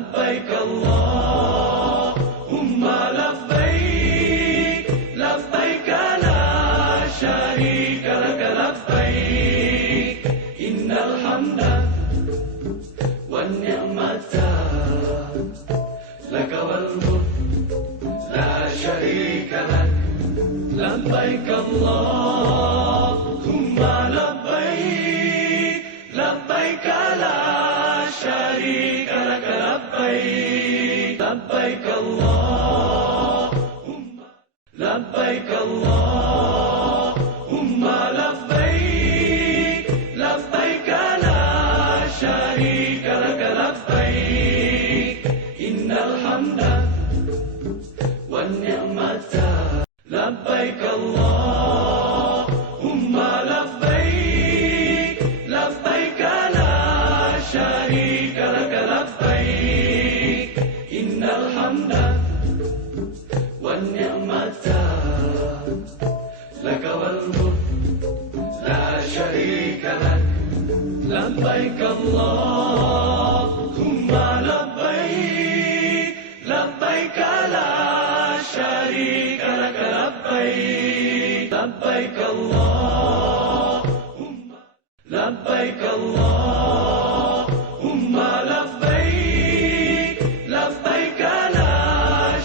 लब्बैक अल्लाहुम्मा लब्बैक लब्बैक ला शरीक लक लब्बैक इन्नल हम्द one निअमता luck वल मुल्क ला शरीक लक लब्बैक अल्लाहुम्मा लब्बैक लब्बैक ला शरीक लक लब्बैक लब्बैक अल्लाहुम्मा लब्बैक अल्लाहुम्मा लब्बैक लब्बैक ला शरीक लक लब्बैक इन्नल हम्द वन निअमता लब्बैक अल्लाहुम्मा लब्बैक लब्बैक ला शरीक लक लब्बैक इन्नल हम्द वन निअमता लक वल मुल्क ला शरीक लक लब्बैक अल्लाहुम्मा लब्बैक लब्बैक ला शरीक लक लब्बैक लब्बैक अल्लाहुम्मा लब्बैक अल्लाहुम्मा लब्बैक लब्बैक ला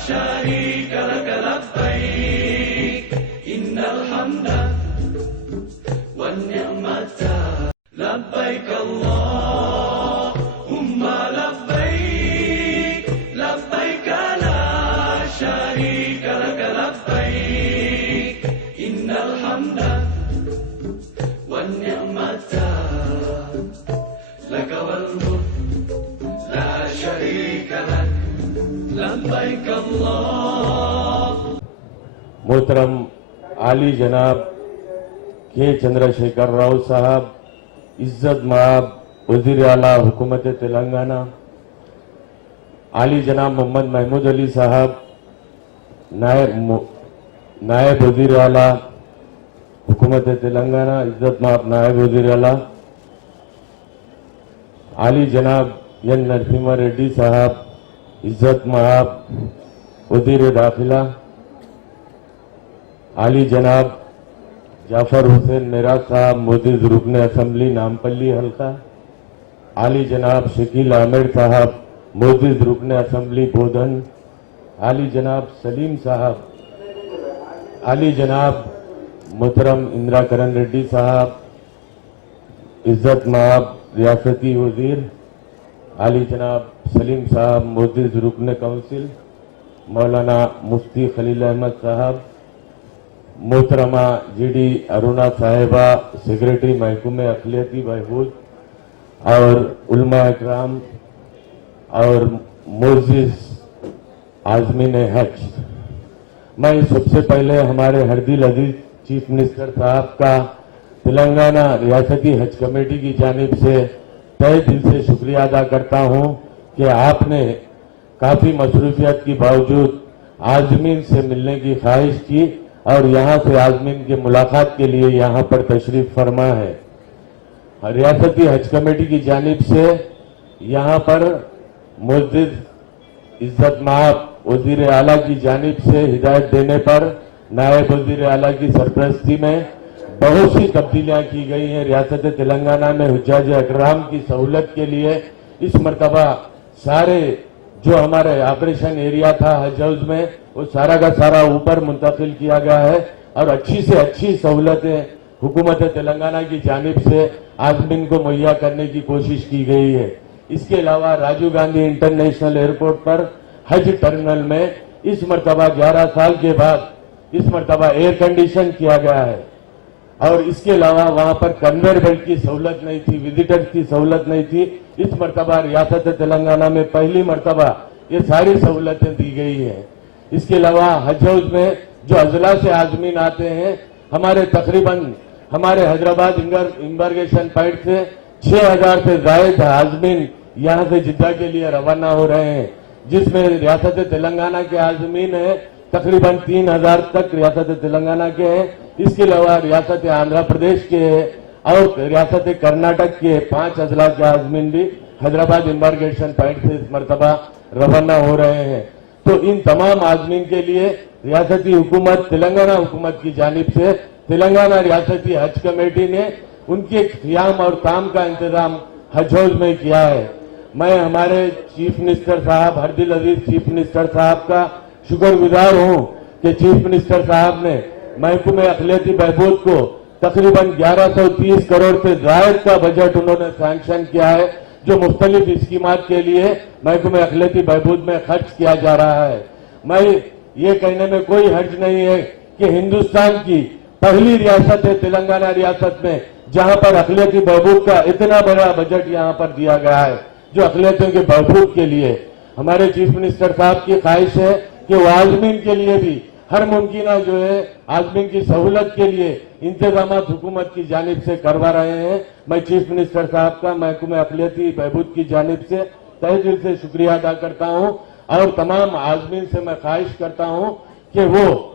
शरीक लक लब्बैक इन्नल हम्द वन निअमता लब्बैक अल्लाहुम्मा लब्बैक लब्बैक ला शरीक लक लब्बैक इन्नल हम्द वन निअमता लक वल मुल्क ला शरीक लक लब्बैक अल्लाह। मोहतरम आली जनाब के चंद्रशेखर राव साहब, इज्जत माब वजीर आला हुकूमत तेलंगाना, आली जनाब मोहम्मद महमूद अली साहब, नायब वजीर आला हुकूमत तेलंगाना, इज्जत माब नायब वजीर आला, आली जनाब एन नरसिम्हा रेड्डी साहब, इज्जत माब वजीर दाखिला, आली जनाब जाफर हुसैन मेरा साहब, मोदिज रुकन असम्बली नामपल्ली हल्का, आली जनाब शकील आमिर साहब, मोदिज रुकन असम्बली बोधन, आली जनाब सलीम साहब, आली जनाब मोहतरम इंदिरा करण रेड्डी साहब, इज्जत माब रियासती वजीर, आली जनाब सलीम साहब, मोदिज रुकन काउंसिल, मौलाना मुफ्ती खलील अहमद साहब, मोहतरमा जीडी अरुणा साहिबा, सेक्रेटरी महकूम अखिलियती बहबूद और उलमा इकराम और मोजिज आजमीन हज। मैं सबसे पहले हमारे हरदिल अजीज चीफ मिनिस्टर साहब का तेलंगाना रियासती हज कमेटी की जानिब से तहे दिल से शुक्रिया अदा करता हूं कि आपने काफी मसरूफियत के बावजूद आजमीन से मिलने की ख्वाहिश की और यहां से आजमीन की मुलाकात के लिए यहां पर तशरीफ फरमा है। रियासती हज कमेटी की जानिब से यहां पर मुअज्जिज इज्जत माब वजीर आला की जानिब से हिदायत देने पर नायब वजीर आला की सरपरस्ती में बहुत सी तब्दीलियां की गई हैं। रियासत तेलंगाना में हुज्जाज अकराम की सहूलत के लिए इस मरतबा सारे जो हमारे ऑपरेशन एरिया था हज हाउस में वो सारा का सारा ऊपर मुंतकिल किया गया है और अच्छी से अच्छी सहूलतें हुकूमत तेलंगाना की जानिब से आजमीन को मुहैया करने की कोशिश की गई है। इसके अलावा राजीव गांधी इंटरनेशनल एयरपोर्ट पर हज टर्मिनल में इस मरतबा 11 साल के बाद इस मरतबा एयर कंडीशन किया गया है और इसके अलावा वहां पर कन्वेयर बेल्ट की सहूलत नहीं थी, विजिटर्स की सहूलत नहीं थी। इस मरतबा रियासत तेलंगाना में पहली मरतबा ये सारी सहूलतें दी गई है। इसके अलावा हज हाउस में जो अजला से आजमीन आते हैं हमारे तकरीबन हमारे हैदराबाद इम्बार्गेशन पॉइंट से 6000 से जायद आजमीन यहां से जिद्दा के लिए रवाना हो रहे हैं, जिसमें रियासत तेलंगाना के आजमीन है तकरीबन 3000 तक रियासत तेलंगाना के हैं। इसके अलावा रियासत आंध्र प्रदेश के और रियासत कर्नाटक के 5 अजला के आजमीन भी हैदराबाद एम्बार्केशन पॉइंट से इस मरतबा रवाना हो रहे हैं। तो इन तमाम आदमीन के लिए रियासती हुकूमत, तेलंगाना हुकूमत की जानिब से तेलंगाना रियासती हज कमेटी ने उनके क़ियाम और काम का इंतजाम हज हाउस में किया है। मैं हमारे चीफ मिनिस्टर साहब, हरदिल अजीज चीफ मिनिस्टर साहब का शुक्रगुजार हूं कि चीफ मिनिस्टर साहब ने महकमे अक़लियती बहबूद को तकरीबन 1130 करोड़ से ज़ायद का बजट उन्होंने सैंक्शन किया है, जो मुख्तलिफ स्कीमात के लिए महकमे अक़लियती बहबूद में खर्च किया जा रहा है। मैं ये कहने में कोई हर्ज नहीं है कि हिंदुस्तान की पहली रियासत है तेलंगाना रियासत में जहां पर अक़लियती बहबूद का इतना बड़ा बजट यहां पर दिया गया है, जो अक़लियतों के बहबूद के लिए। हमारे चीफ मिनिस्टर साहब की ख्वाहिश है कि वो आज़मीन के लिए भी हर मुमकिन जो है आज़मीन की सहूलत के लिए इंतजाम हुकूमत की जानिब से करवा रहे हैं। मैं चीफ मिनिस्टर साहब का महकमे अक़लियती बहबूद की जानिब से तहे दिल से शुक्रिया अदा करता हूं और तमाम आज़मीन से मैं ख्वाहिश करता हूं कि वो,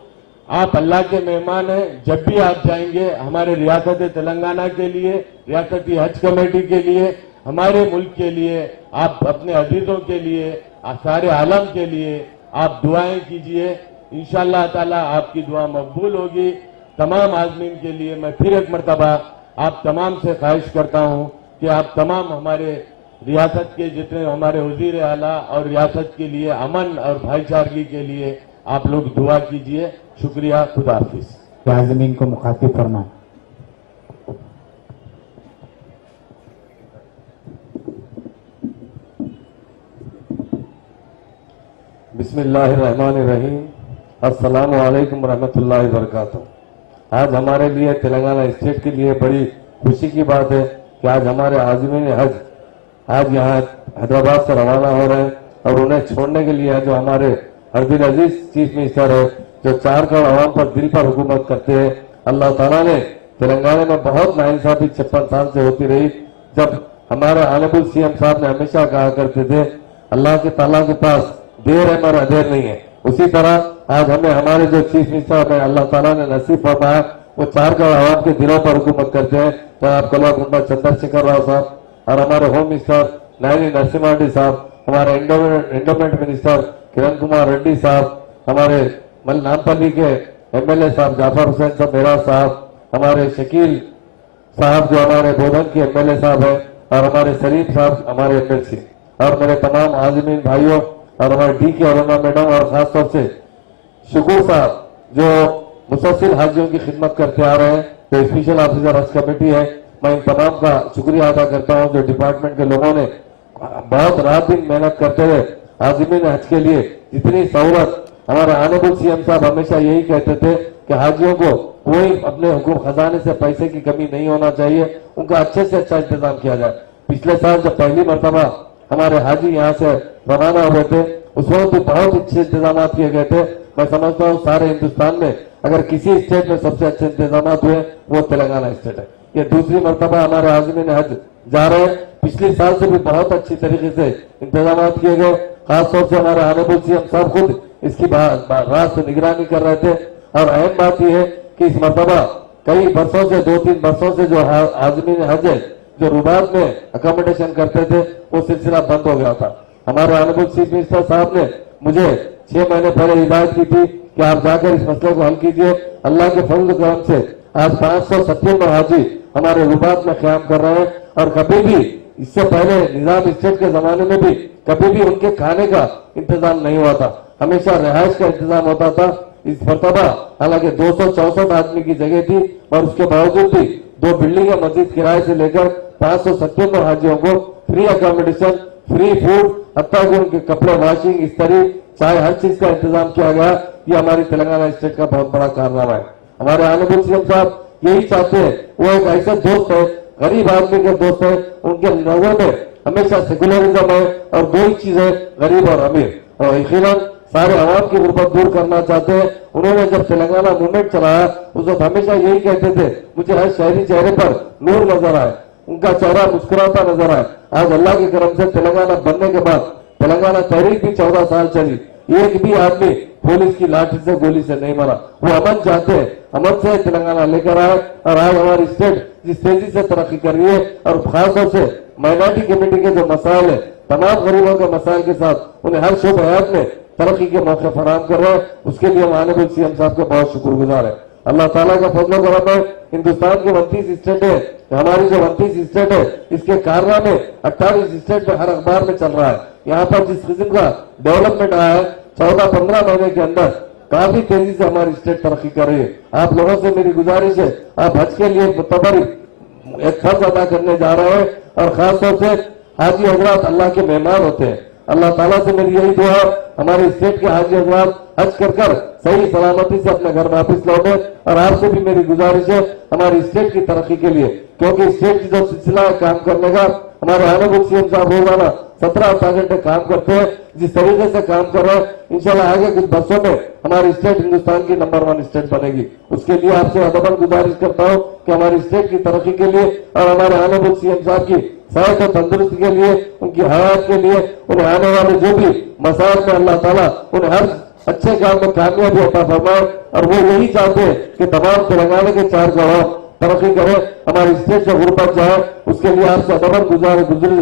आप अल्लाह के मेहमान हैं, जब भी आप जाएंगे हमारे रियासत तेलंगाना के लिए, रियासती हज कमेटी के लिए, हमारे मुल्क के लिए, आप अपने अजीजों के लिए, सारे आलम के लिए आप दुआएं कीजिए। इंशाअल्लाह ताला आपकी दुआ मकबूल होगी। तमाम आज़मीन के लिए मैं फिर एक मरतबा आप तमाम से ख्वाहिश करता हूं कि आप तमाम हमारे रियासत के जितने हमारे वजीर आला और रियासत के लिए अमन और भाईचारगी के लिए आप लोग दुआ कीजिए। शुक्रिया, खुदा हाफिज। आज़मीन को मुखातिब फरमाएं। बिस्मिल्लाहिर्रहमानिर्रहीम। अस्सलामु अलैकुम रहमतुल्लाहि व बरकातुहू। आज हमारे लिए तेलंगाना स्टेट के लिए बड़ी खुशी की बात है कि आज हमारे आज़मीन हज आज यहाँ हैदराबाद से रवाना हो रहे हैं और उन्हें छोड़ने के लिए जो हमारे हरदिल अजीज चीफ मिनिस्टर है, जो 4 करोड़ आवाम पर दिल पर हुकूमत करते हैं। अल्लाह ताला ने तेलंगाना में बहुत नाइंसाफी 56 साल से होती रही, जब हमारे ऑनरेबल सीएम साहब ने हमेशा कहा करते थे अल्लाह के ताला के पास देर है मगर अधेर नहीं है। उसी तरह आज हमें हमारे जो चीफ मिनिस्टर है अल्लाह ताला ने नसीब फरमाया, वो 4 करोड़ आवाम के दिलों पर हुकूमत करते हैं। तो आप कलवाकुंडा चंद्रशेखर राव साहब और हमारे होम मिनिस्टर नायनी नरसिम्हा रेड्डी साहब, हमारे एंडोमेंट मिनिस्टर किरण कुमार रेड्डी साहब, हमारे नामपल्ली के एमएलए साहब जाफर हुसैन साहब मेरा साहब, हमारे शकील साहब जो हमारे बोधन के एमएलए साहब है, और हमारे सलीम साहब हमारे एमएलसी, और मेरे तमाम आज़मीन भाइयों और हमारे डी के उलमा मैडम, और खासतौर से शुकुर साहब जो मुसलसल हाजियों की खिदमत करते आ रहे हैं, जो स्पेशल ऑफिसर हज कमेटी है, मैं इन तमाम का शुक्रिया अदा करता हूं। जो डिपार्टमेंट के लोगों ने बहुत रात दिन मेहनत करते हुए आज़मीन हज के लिए जितनी सहूलत, हमारे ऑनरेबल सीएम साहब हमेशा यही कहते थे कि हाजियों को कोई अपने हुकूम खजाने से पैसे की कमी नहीं होना चाहिए, उनका अच्छे से अच्छा इंतजाम किया जाए। पिछले साल जब पहली मरतबा हमारे हाजी यहाँ से रवाना हुए थे, उस वक्त भी बहुत अच्छे इंतजाम किए गए थे। मैं समझता हूँ सारे हिंदुस्तान में अगर किसी स्टेट में सबसे अच्छे इंतजाम हुए वो तेलंगाना स्टेट है। ये दूसरी मरतबा हमारे आज़मीन हज जा रहे हैं। पिछले साल से भी बहुत अच्छी तरीके से इंतजाम किए गए। खासतौर से हमारे ऑनरेबल सीएम साहब खुद इसकी रात से निगरानी कर रहे थे। और अहम बात यह है कि इस मरतबा कई बरसों से 2-3 बरसों से जो आज़मीन हज है, जो रुबात में अकोमोडेशन करते थे, वो सिलसिला बंद हो गया था। हमारे ऑनरेबल चीफ मिनिस्टर साहब ने मुझे 6 महीने पहले हिदायत की थी कि आप जाकर इस मसले को हल कीजिए। अल्लाह के फजल करम से आज 597 हाजी हमारे रुबात में क़याम कर रहे हैं। और कभी भी इससे पहले निजाम स्टेट के जमाने में भी कभी भी उनके खाने का इंतजाम नहीं हुआ था, हमेशा रिहाइश का इंतजाम होता था। इस मरतबा हालांकि 264 आदमी की जगह थी, और उसके बावजूद भी 2 बिल्डिंग मस्जिद किराए से लेकर 597 हाजियों को फ्री अकोमोडेशन, फ्री फूड, हत्ता कि उनके कपड़े वॉशिंग, इस्त्री, चाय, हर चीज का इंतजाम किया गया। ये हमारी तेलंगाना स्टेट का बहुत बड़ा कारनामा है। हमारे ऑनरेबल सीएम साहब यही चाहते हैं, वो एक ऐसे दोस्त है, गरीब आदमी के दोस्त है, उनके नजर में हमेशा सेकुलरिज्म है और 2 ही चीज है, गरीब और अमीर। और यकीनन सारे आवाम की गुर्बत दूर करना चाहते हैं। उन्होंने जब तेलंगाना मूवमेंट चलाया उस वक्त हमेशा यही कहते थे, मुझे हर शहरी चेहरे पर नूर नजर आए, उनका चेहरा मुस्कुराता नजर आए। आज अल्लाह के करम से तेलंगाना बनने के बाद तेलंगाना तहरीक भी 14 साल चली, एक भी आदमी पुलिस की लाठी से गोली से नहीं मरा। वो अमन चाहते हैं, अमन से तेलंगाना लेकर आए और आज हमारी स्टेट जिस तेजी से तरक्की कर रही है और खासतौर से माइनॉरिटी कम्युनिटी के जो मसाइल है, तमाम गरीबों के मसाइल के साथ उन्हें हर शोबे हयात में तरक्की के मौके फराहम कर रहे हैं, उसके लिए हम ऑनरेबल सीएम साहब के बहुत शुक्रगुजार है। अल्लाह ताला का फजल करम है। हिंदुस्तान की 29 स्टेट है, हमारी जो 29 स्टेट है इसके कारनामे 28 स्टेट में हर अखबार में चल रहा है। यहाँ पर जिस किस्म का डेवलपमेंट आया है 14-15 महीने के अंदर काफी तेजी से हमारी स्टेट तरक्की कर रही है। आप लोगों से मेरी गुजारिश है, आप हज के लिए मुतबरी एक फर्ज अदा करने जा रहे हैं और खासतौर से हाजी हजरात अल्लाह के मेहमान होते हैं। अल्लाह ताला से मेरी यही दुआ है हमारे स्टेट के हाजी हजरात हज कर सही सलामती से अपने घर वापिस लौटे। और आपसे भी मेरी गुजारिश है हमारी स्टेट की तरक्की के लिए, क्योंकि स्टेट की जो सिलसिला है काम करने का, हमारे ऑनरेबल सीएम साहब रोजाना 17-18 घंटे काम करते हैं। जिस तरीके से काम कर रहे हैं इंशाल्लाह आगे कुछ वर्षों में हमारी स्टेट हिंदुस्तान की नंबर 1 स्टेट बनेगी। उसके लिए आपसे अदबन गुजारिश करता हूं कि हमारी स्टेट की तरक्की के लिए और हमारे ऑनरेबल सीएम साहब की सेहत और तंदुरुस्ती के लिए, उनकी हयात के लिए, उन्हें आने वाले जो भी मसाइल में अल्लाह ताला उन्हें हर अच्छे काम में कामयाबी अता फरमाए। और वो यही चाहते हैं कि तमाम तेलंगाना के 4 गांव तरक्की करे, हमारी स्टेट से गुर्बत जाए। उसके लिए आपसे अदबन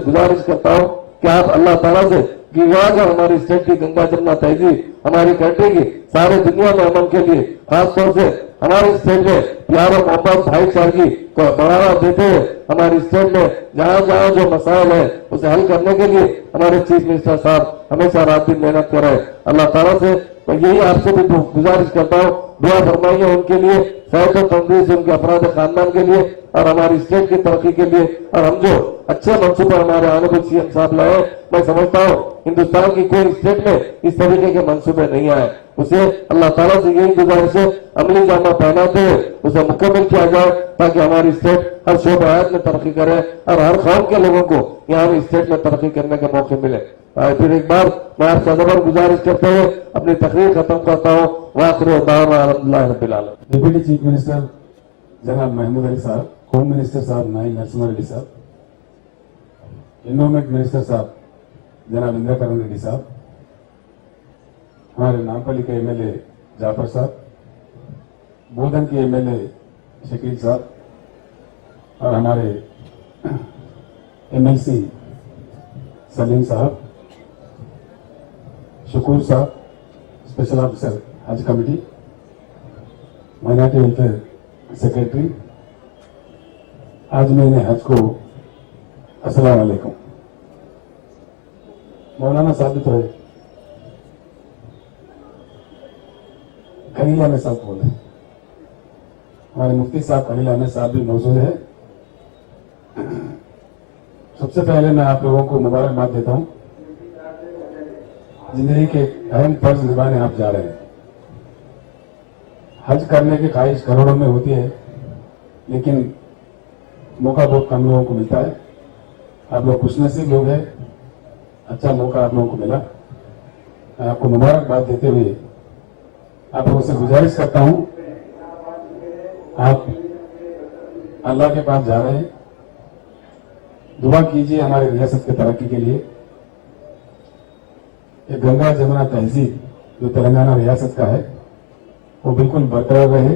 गुजारिश करता हूं कि आप अल्लाह ताला से गिवाकर हमारी स्टेट की गंगा जमुना तहजीब हमारी कंट्री की सारे दुनिया में अमन के लिए, खासतौर से हमारी स्टेट में प्यार और मोहब्बत भाईचारगी को बढ़ावा देते हुए हमारी स्टेट में जहां जहां जो मसाइल है उसे हल करने के लिए हमारे चीफ मिनिस्टर साहब हमेशा रात दिन मेहनत कर रहे हैं। अल्लाह ताला से यही आपसे भी गुजारिश करता हूँ, दुआ फरमाइए उनके लिए, सेहत और तंदुरुस्ती उनके अफराद खानदान के लिए और हमारी स्टेट की तरक्की के लिए। और हम जो अच्छे मंसूबे हमारे ऑनरेबल सीएम साहब लाए, मैं समझता हूँ हिंदुस्तान की कोई स्टेट में इस तरीके के मंसूबे नहीं आए। उसे अल्लाह ताला से यही गुजारिश है अमली जामा पहनाते हुए उसे मुकम्मल किया जाए ताकि हमारी स्टेट हर शोबे हयात में तरक्की करे और हर कौम के लोगों को यहाँ भी स्टेट में तरक्की करने के मौके मिले। फिर एक बार मैं आपसे अदबर गुजारिश करते हुए अपनी तकरीर खत्म करता हूँ। वाखिर दावना अल्हम्दुलिल्लाह रब्बिल आलमीन। डिप्टी चीफ मिनिस्टर जनाब महमूद अली साहब, होम मिनिस्टर साहब नाई नरसिम्हा रेड्डी साहब, एनवायरमेंट मिनिस्टर साहब जनाब इंद्रकरण रेड्डी साहब, हमारे नामपल्ली के एमएलए जाफर साहब, बोधन के एमएलए शकील साहब और हमारे एमएलसी सलीम साहब, शकूर साहब, स्पेशल ऑफिसर हज कमेटी, माइनॉरिटी वेलफेयर सेक्रेटरी, आज मैंने हज को अस्सलाम वालेकुम। मौलाना साहब भी तो है, खलील अहमद साहब बोले, हमारे मुफ्ती साहब खलील अहमद साहब भी मौजूद है। सबसे पहले मैं आप लोगों को मुबारकबाद देता हूं, जिंदगी के अहम फर्ज निभाने आप जा रहे हैं। हज करने की ख्वाहिश करोड़ों में होती है, लेकिन मौका बहुत कम लोगों को मिलता है। आप लोग खुशनसीब लोग हैं, अच्छा मौका आप लोगों को मिला। मैं आपको मुबारकबाद देते हुए आप लोगों से गुजारिश करता हूं, आप अल्लाह के पास जा रहे हैं, दुआ कीजिए हमारे रियासत की तरक्की के लिए। ये गंगा जमुना तहजीब जो तेलंगाना रियासत का है वो बिल्कुल बरकरार रहे।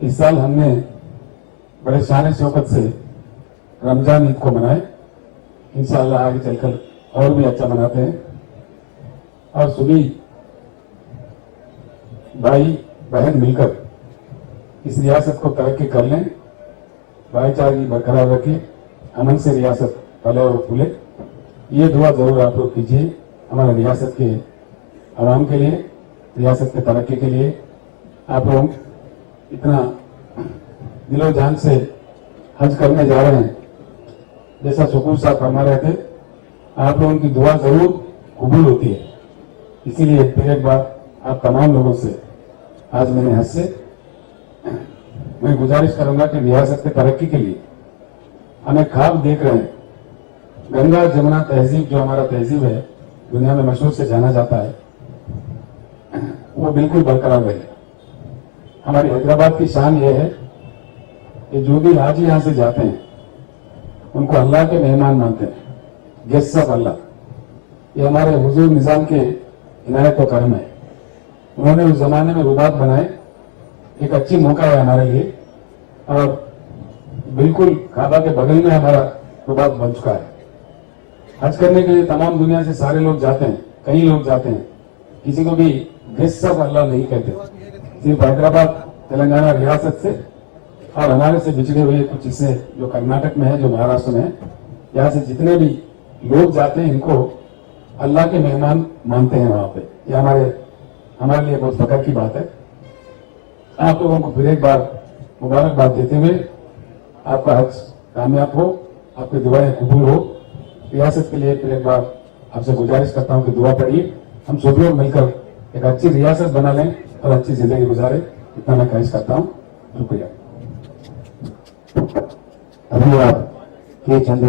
इस साल हमने बड़े शान शौकत से रमजान ईद को मनाए, इंशाअल्लाह आगे चलकर और भी अच्छा मनाते हैं। और सभी भाई बहन मिलकर इस रियासत को तरक्की कर लें, भाईचारगी बरकरार रखें, अमन से रियासत फले और फूले। ये दुआ जरूर आप लोग कीजिए हमारे रियासत के आवाम के लिए, रियासत के तरक्की के लिए। आप लोग इतना दिलो जान से हज करने जा रहे हैं, जैसा शकूर साहब फरमा रहे थे, आप लोगों की दुआ जरूर कबूल होती है। इसीलिए फिर एक बार आप तमाम लोगों से आज मैंने हज से मैं गुजारिश करूंगा कि रियासत की तरक्की के लिए हमें ख्वाब देख रहे हैं। गंगा जमुना तहजीब जो हमारा तहजीब है, दुनिया में मशहूर से जाना जाता है, वो बिल्कुल बरकरार रहे। हमारी हैदराबाद की शान ये है कि जो भी हाजी यहां से जाते हैं उनको अल्लाह के मेहमान मानते हैं, गेस्ट ऑफ अल्लाह। ये हमारे हुजूर निजाम के इनायत व करम है। उन्होंने उस जमाने में रुबात बनाए, एक अच्छी मौका है हमारे लिए और बिल्कुल काबा के बगल में हमारा प्रभाव बन चुका है। हज करने के लिए तमाम दुनिया से सारे लोग जाते हैं, कई लोग जाते हैं, किसी को भी गेस्ट ऑफ अल्लाह नहीं कहते। सिर्फ हैदराबाद तेलंगाना रियासत से और हमारे से बिछड़े हुए कुछ हिस्से जो कर्नाटक में है, जो महाराष्ट्र में है, यहाँ से जितने भी लोग जाते हैं इनको अल्लाह के मेहमान मानते हैं वहां पे। ये हमारे लिए बहुत फख्र की बात है। आप लोगों को फिर एक बार मुबारकबाद देते हुए आपका हज कामयाब हो, आपकी दुआएं कबूल हो। रियासत के लिए फिर एक बार आपसे गुजारिश करता हूं कि दुआ पढ़िए, हम सभी लोग मिलकर एक अच्छी रियासत बना लें और अच्छी जिंदगी गुजारे। इतना मैं ख्वाहिश करता हूं। शुक्रिया। अभी आप के चंद्र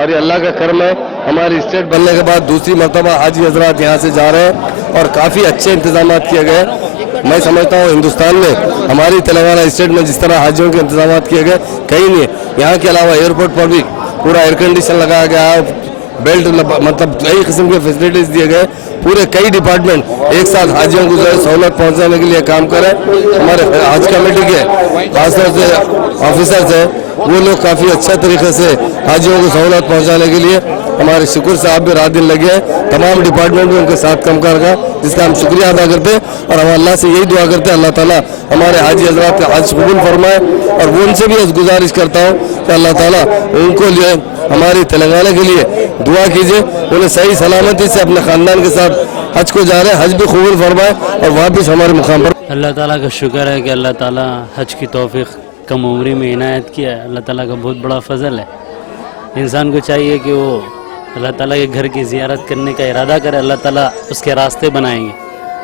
और ये अल्लाह का कर्म है, हमारी स्टेट बनने के बाद दूसरी मरतबा हाजी हजरात यहाँ से जा रहे हैं और काफ़ी अच्छे इंतजाम किए गए। मैं समझता हूँ हिंदुस्तान में हमारी तेलंगाना स्टेट में जिस तरह हाजियों के इंतजाम किए गए कहीं नहीं। यहाँ के अलावा एयरपोर्ट पर भी पूरा एयर कंडीशन लगाया गया, बेल्ट मतलब कई किस्म के फैसिलिटीज दिए गए। पूरे कई डिपार्टमेंट एक साथ हाजियों को जो है सहूलत पहुँचाने के लिए काम करें। हमारे हज कमेटी के खासतौर से ऑफिसर्स हैं, वो लोग काफ़ी अच्छा तरीके से हाजियों को सहूलत पहुँचाने के लिए हमारे शुक्र साहब भी रात दिन लगे हैं। तमाम डिपार्टमेंट भी उनके साथ काम कर रहा, जिसका हम शुक्रिया अदा करते हैं। और हम अल्लाह से यही दुआ करते हैं अल्लाह ताला हमारे हाजी हजरात का हज कबूल फरमाए। और वो उनसे भी गुजारिश करता हूँ कि अल्लाह ताला उनको लिए हमारी तेलंगाना के लिए दुआ कीजिए, उन्हें सही सलामती से अपने ख़ानदान के साथ हज को जा रहे हैं, हज भी कबूल फरमाए और वापस हमारे मुकाम पर। अल्लाह ताला का शुक्र है कि अल्लाह ताला हज की तौफीक कम उम्री में इनायत किया है। अल्लाह ताला का बहुत बड़ा फजल है। इंसान को चाहिए कि वो अल्लाह ताला के घर की ज़ियारत करने का इरादा करे, अल्लाह ताला उसके रास्ते बनाएंगे।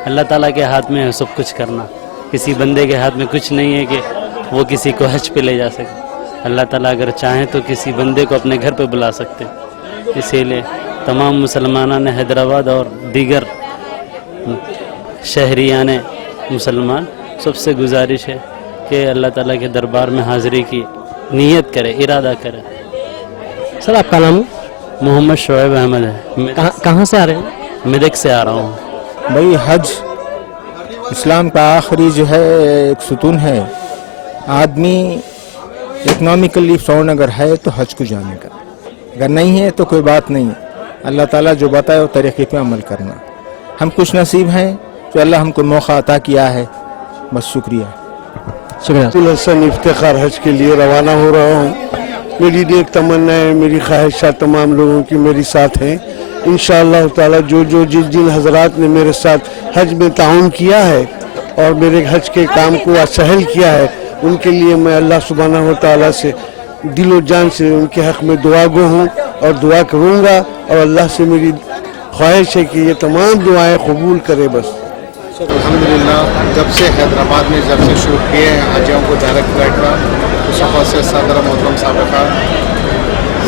अल्लाह ताला के हाथ में है सब कुछ करना, किसी बंदे के हाथ में कुछ नहीं है कि वो किसी को हज पे ले जा सके। अल्लाह ताला अगर चाहें तो किसी बंदे को अपने घर पे बुला सकते हैं। इसीलिए तमाम मुसलमानों ने हैदराबाद और दीगर शहरियान मुसलमान सबसे गुजारिश है कि अल्लाह ताला के दरबार में हाज़िरी की नीयत करे, इरादा करे। सर आपका नाम? मोहम्मद शोएब अहमद है। कहाँ से आ रहे हैं? मेदक से आ रहा हूँ। भाई हज इस्लाम का आखिरी जो है एक सुतून है। आदमी इकनॉमिकली साउंड अगर है तो हज को जाने का, अगर नहीं है तो कोई बात नहीं। अल्लाह ताला जो बताए वो तरीक़े पे अमल करना। हम खुश नसीब हैं जो अल्लाह हमको मौका अता किया है, बस शुक्रिया। शुक्रिया। हसन इफ्तिखार हज के लिए रवाना हो रहा हूँ। मेरी नेक तमन्ना है, मेरी ख्वाहिशात तमाम लोगों की मेरे साथ हैं। इंशाअल्लाह ताला जो जिस जिन हजरात ने मेरे साथ हज में ताउन किया है और मेरे हज के काम को सहल किया है, उनके लिए मैं अल्लाह सुब्हानहू व तआला से दिलो जान से उनके हक़ में दुआ गो हूँ और दुआ करूँगा। और अल्लाह से मेरी ख्वाहिश है कि ये तमाम दुआएं कबूल करे। बस अल्हम्दुलिल्लाह जब से हैदराबाद में जब से शुरू किए हैं हाजियों को डायरेक्ट फ्लाइट का, उस वक़्त से सदर मोहतरम साबिक़ा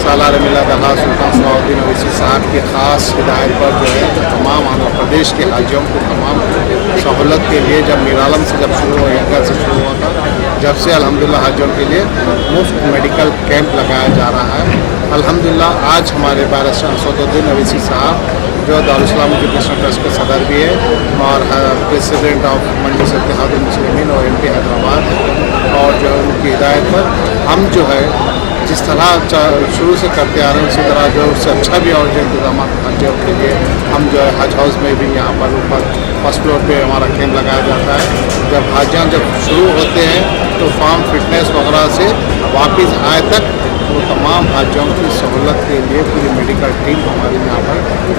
सालार मिलाद सुल्तान सलाहुद्दीन ओवैसी साहब की ख़ास हिदायत पर जो है तमाम आंध्र प्रदेश के हाजियों को तमाम सहूलत के लिए जब मीरालम से जब शुरू हुआ यंगर से शुरू हुआ था, जब से अल्हम्दुलिल्लाह हाजियों के लिए मुफ्त मेडिकल कैंप लगाया जा रहा है। अल्हम्दुलिल्लाह आज हमारे बैरिस्टर असदुद्दीन ओवैसी साहब जो दारुल इस्लाम एजुकेशन ट्रस्ट के सदर भी है और प्रेसिडेंट ऑफ मजलिस इत्तेहादुल मुस्लिमीन और MP हैदराबाद है, और जो उनकी हिदायत पर हम जो है जिस तरह शुरू से करते आ रहे हैं उसी तरह जो उससे अच्छा भी और जो इंतजाम हाजियों के लिए हम जो है हज हाउस में भी यहाँ पर ऊपर फर्स्ट फ्लोर पे हमारा कैंप लगाया जाता है। जब हाजियाँ जब शुरू होते हैं तो फार्म फिटनेस वगैरह से वापस आए तक वो तमाम हाजियों की सहूलत के लिए पूरी मेडिकल टीम हमारी यहाँ पर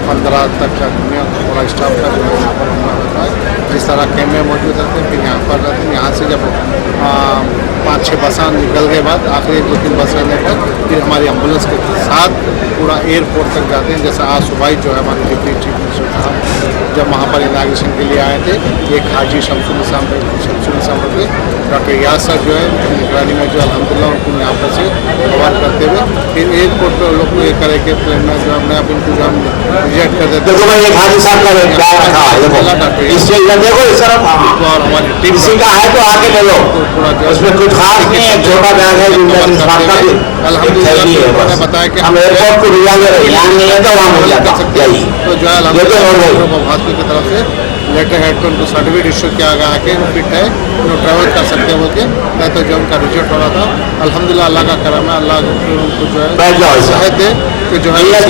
15 तक का दुनिया का पूरा स्टाफ का जो है यहाँ पर हमला रहता है। जिस तरह कैंप में मौजूद रहते हैं, फिर यहाँ पर रहते हैं। यहाँ से जब 5-6 बसें निकल के बाद आखिरी 2-3 बस रहने पर फिर हमारी एम्बुलेंस के साथ पूरा एयरपोर्ट तक जाते हैं। जैसे आज सुबह जो है हमारे डिप्टी चीफ मिनिस्टर साहब जब वहाँ पर इनाग्रेशन के लिए आए थे, एक हाजी शमसुल इस्लाम के डॉक्टर याद सर जो है निगरानी में जो अल्हम्दुलिल्लाह उनको यहाँ पर से कवर करते हुए फिर एयरपोर्ट पर लोग को ये करे कि प्लेन में जो हमने अब इनको जो हम रिजेक्ट कर देते हैं। और हमारी टीम का है तो आगे ले लो, पूरा जो उसमें कुछ खास नहीं है, छोटा बैग है अल्हम्दुलिल्लाह बताया कि हम एयरपोर्ट को भेजा कर सकते हैं। तो जो है अल्हम्दुलिल्लाह भाजपा की तरफ से लेटर हेड पर उनको सर्टिफिकेट इशू किया गया है कि फिट है, वो ट्रैवल कर सकते हैं बोल के। नहीं तो जो उनका रिजेक्ट हो रहा था, अल्हम्दुलिल्लाह अल्लाह का करम है, अल्लाह उनको जो है सेहत दे कि जो है यहाँ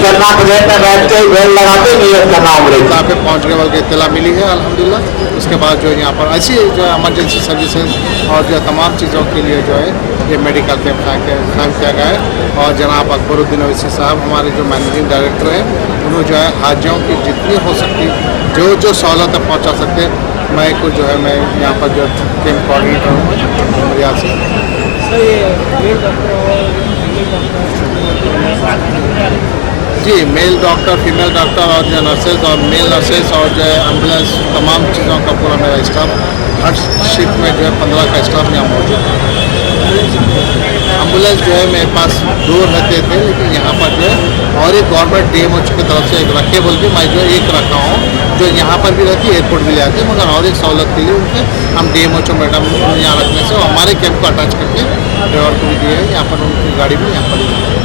पे पहुँचने वाले इत्तला मिली है अल्हम्दुलिल्लाह। उसके बाद जो है यहाँ पर ऐसी जो है इमरजेंसी सर्विसेज और जो तमाम चीज़ों के लिए जो है ये मेडिकल कैंप कायम किया गया है। और जनाब अकबरुद्दीन ओवैसी साहब हमारे जो मैनेजिंग डायरेक्टर हैं, उन्होंने जो है हाजियों की जितनी हो सकती जो सहूलतें पहुँचा सकते मैं को जो है मैं यहाँ पर जो कैंप कोऑर्डिनेटर हूँ रियाद से। जी मेल डॉक्टर, फीमेल डॉक्टर और जो नर्सेज और मेल नर्सेज और जो है एम्बुलेंस तमाम चीज़ों का पूरा मेरा स्टाफ हर शिफ्ट में जो है 15 का स्टाफ यहाँ मौजूद है। एम्बुलेंस जो है मेरे पास दूर रहते थे, लेकिन यहाँ पर जो है और एक गवर्नमेंट डीएमओ की तरफ से एक रखे बोल के मैं जो एक रखा हूँ, जो यहाँ पर भी रहती है, एयरपोर्ट भी ले आते हैं, मगर और एक सहूलत के लिए उनके हम डीएमओ मैडम यहाँ रखने से हमारे कैंप को अटैच करके ड्राइवर को भी दिए हैं, यहाँ पर उनकी गाड़ी भी यहाँ पर